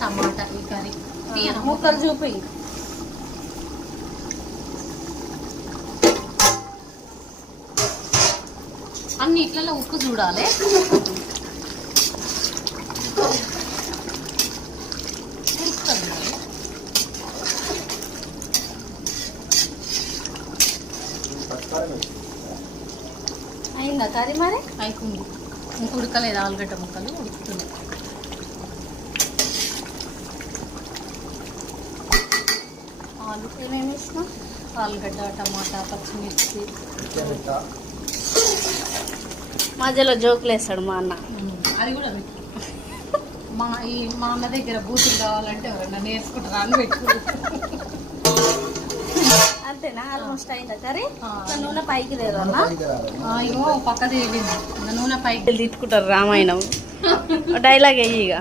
టమాటా ఈ కర్రీ ముక్కలు చూపి. అన్నిట్లలో ఉప్పు చూడాలి. అయిందా కర్రీ మరి? అయిపోయింది. ఇంక ఉడకలేదు, ఆలుగడ్డ ముక్కలు ఉడుకుతున్నాయి. ఆలు ఏమేమి ఇష్టం? ఆలుగడ్డ, టమాటా, పచ్చిమిర్చి. మధ్యలో జోకులు వేస్తాడు మా అన్న. అది కూడా మా అన్న దగ్గర బూతులు కావాలంటే ఎవరన్నా నేర్చుకుంటారా అని పెట్టుకుంటారు. అంతేనా? ఆల్మోస్ట్ అయిందా కర్రీ? నూనె పైకి లేదు అన్న. ఇగో పక్క తేలింది నూనె పైకి తిట్టుకుంటారు రామాయణం. డైలాగ్ అయ్యి ఇక